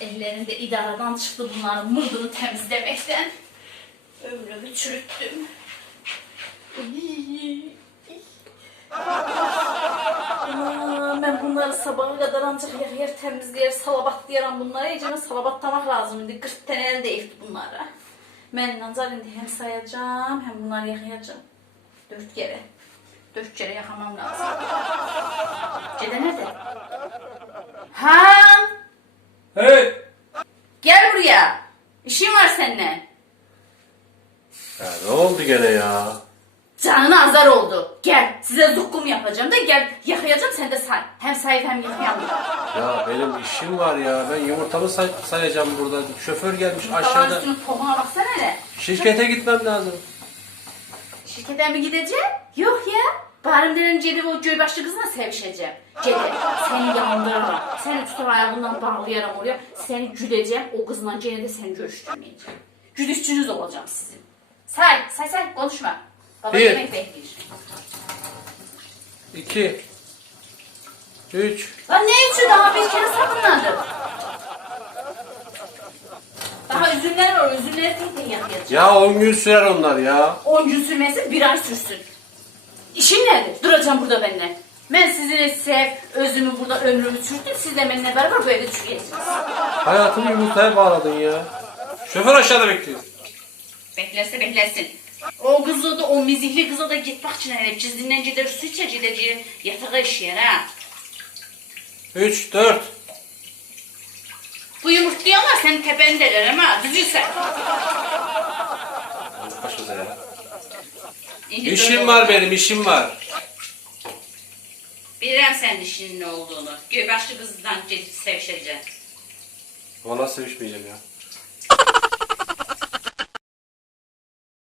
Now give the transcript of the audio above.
Ellerinde idaradan çıktı bunların mırdını temizlemekten. Ömrümü çürüttüm. Aman, ben bunları sabaha kadar ancak yer yer temizleyer, salabat diyelim bunlara. İyice salabatlamak lazım. Şimdi 40 tane el değil bunlara. Ben ancak şimdi hem sayacağım hem bunları yakayacağım. Dört kere. Dört kere yakamam lazım. Cede nerede? Han! Gel buraya. İşim var seninle. Ya ne oldu gene ya? Canına azar oldu. Gel. Size zukkum yapacağım da gel yakayacağım sen de say. Hem say hem yakayalım. Ya benim işim var ya. Ben yumurtamı say- sayacağım burada. Şoför gelmiş Aşağıda. üstünün tohuğuna baksana hele. Şirkete gitmem lazım. Şirkete mi gideceğim? Yok ya. Baharımdan önce de o göybaşlı kızla sevişeceğim. Cede seni yandırırım. Seni tutar ayağından bağlayarım oraya. Seni güleceğim. O kızla Cene de seni görüştürmeyeceğim. Gülüşçünüz olacağım sizin. Say, say say konuşma. Baba Bir. yemek bekliyor. İki. Üç. Lan ne üçü daha beş kere sabunladım. Daha üzümler var. Üzümleri tek tek yakayacağım. Ya on gün sürer onlar ya. 10 gün sürmesin bir ay sürsün. İşin nedir? Duracağım burada benimle. Ben sizinle sev, özümü burada ömrümü çürüttüm. Siz de benimle beraber böyle çürüyeceksiniz. Hayatımı yumurtaya bağladın ya. Şoför aşağıda bekliyor. Beklerse beklesin. O kızı da o mizihli kıza da git bak Çınar hep çizdiğinden gider su içer gider yatağa işer ha. Üç, dört. Bu yumurtluyorlar senin tependeler ama düzülsen. Başımıza ya. İşim var benim, işim var. Bilirim senin işinin ne olduğunu. Göğbaşlı kızdan gidip sevişeceksin. Ona sevişmeyeceğim ya.